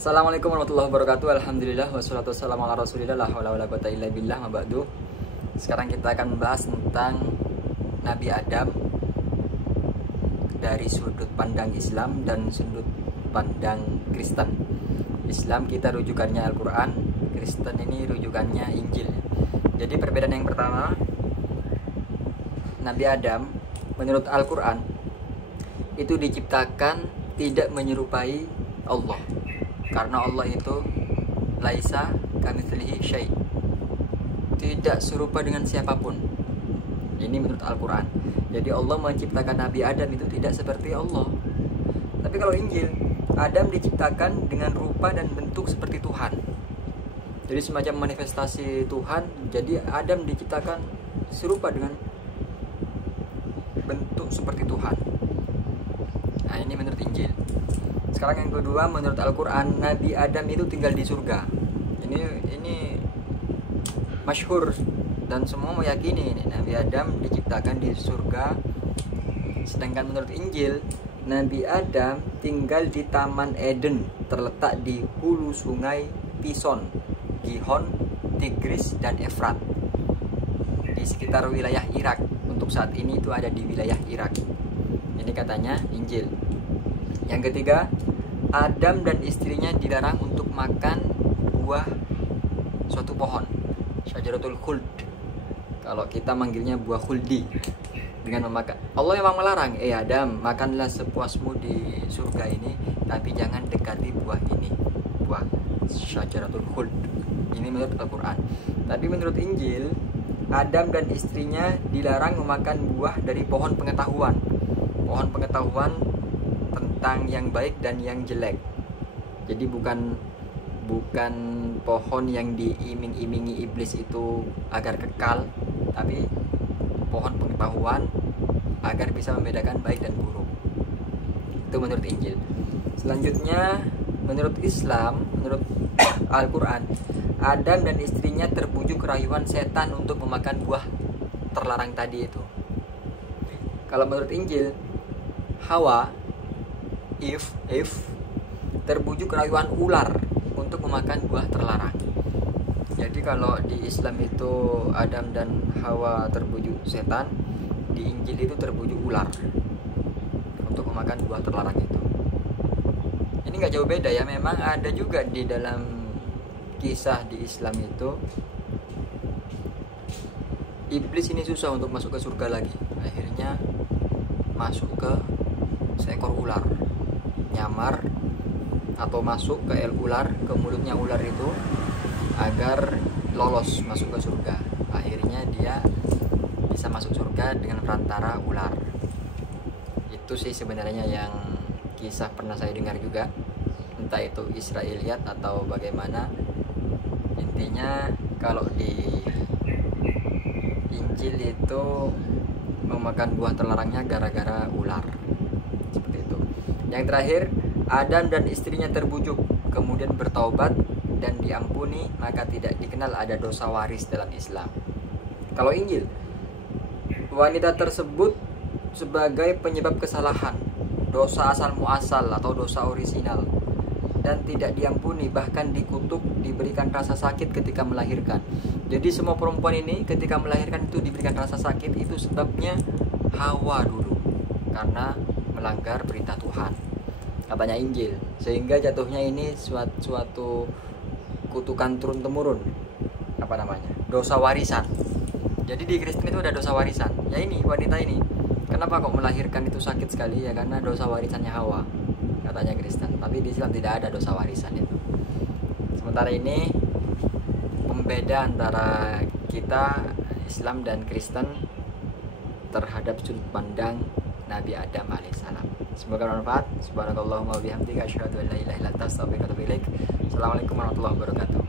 Assalamualaikum warahmatullahi wabarakatuh. Alhamdulillah wassalatu wassalamu ala rasulillah la haula wala quwata illa billah ma ba'du. Sekarang kita akan membahas tentang Nabi Adam dari sudut pandang Islam dan sudut pandang Kristen. Islam kita rujukannya Al-Quran, Kristen ini rujukannya Injil. Jadi perbedaan yang pertama, Nabi Adam menurut Al-Quran itu diciptakan tidak menyerupai Allah, karena Allah itu laisa kamitslihi syai', tidak serupa dengan siapapun. Ini menurut Al-Quran. Jadi Allah menciptakan Nabi Adam itu tidak seperti Allah. Tapi kalau Injil, Adam diciptakan dengan rupa dan bentuk seperti Tuhan. Jadi semacam manifestasi Tuhan. Jadi Adam diciptakan serupa dengan bentuk seperti Tuhan. Nah, ini menurut Injil. Sekarang yang kedua, menurut Al-Quran, Nabi Adam itu tinggal di surga. Ini masyhur dan semua meyakini ini, Nabi Adam diciptakan di surga. Sedangkan menurut Injil, Nabi Adam tinggal di Taman Eden, terletak di hulu sungai Pison, Gihon, Tigris, dan Efrat, di sekitar wilayah Irak. Untuk saat ini itu ada di wilayah Irak. Ini katanya Injil. Yang ketiga, Adam dan istrinya dilarang untuk makan buah suatu pohon, syajaratul khuld. Kalau kita manggilnya buah khuldi. Dengan memakan, Allah memang melarang, Adam, makanlah sepuasmu di surga ini, tapi jangan dekati buah ini, buah syajaratul khuld. Ini menurut Al-Quran. Tapi menurut Injil, Adam dan istrinya dilarang memakan buah dari pohon pengetahuan. Pohon pengetahuan tentang yang baik dan yang jelek. Jadi bukan pohon yang diiming-imingi iblis itu agar kekal, tapi pohon pengetahuan agar bisa membedakan baik dan buruk. Itu menurut Injil. Selanjutnya menurut Islam, menurut Al-Quran, Adam dan istrinya terbujuk rayuan setan untuk memakan buah terlarang tadi itu. Kalau menurut Injil, Hawa, Eve terbujuk rayuan ular untuk memakan buah terlarang. Jadi kalau di Islam itu Adam dan Hawa terbujuk setan, di Injil itu terbujuk ular untuk memakan buah terlarang itu. Ini nggak jauh beda ya. Memang ada juga di dalam kisah di Islam itu, iblis ini susah untuk masuk ke surga lagi. Akhirnya masuk ke seekor ular, nyamar atau masuk ke ular, ke mulutnya ular itu agar lolos masuk ke surga. Akhirnya dia bisa masuk surga dengan perantara ular. Itu sih sebenarnya yang kisah pernah saya dengar juga, entah itu Israiliyat atau bagaimana. Intinya kalau di Injil itu memakan buah terlarangnya gara-gara ular. Seperti itu. Yang terakhir, Adam dan istrinya terbujuk, kemudian bertaubat dan diampuni, maka tidak dikenal ada dosa waris dalam Islam. Kalau Injil, wanita tersebut sebagai penyebab kesalahan, dosa asal muasal atau dosa orisinal, dan tidak diampuni, bahkan dikutuk, diberikan rasa sakit ketika melahirkan. Jadi semua perempuan ini ketika melahirkan itu diberikan rasa sakit. Itu sebabnya Hawa dulu, karena melanggar perintah Tuhan, katanya Injil. Sehingga jatuhnya ini suatu kutukan turun temurun, dosa warisan. Jadi di Kristen itu ada dosa warisan. Ya ini wanita ini, kenapa kok melahirkan itu sakit sekali? Ya karena dosa warisannya Hawa, katanya Kristen. Tapi di Islam tidak ada dosa warisan itu. Sementara ini pembeda antara kita Islam dan Kristen terhadap sudut pandang Nabi Adam alaihissalam. Semoga bermanfaat. Subhanakallahumma wa bihamdika asyhadu an la ilaha illa anta astaghfiruka wa atubu ilaik. Assalamualaikum warahmatullahi wabarakatuh.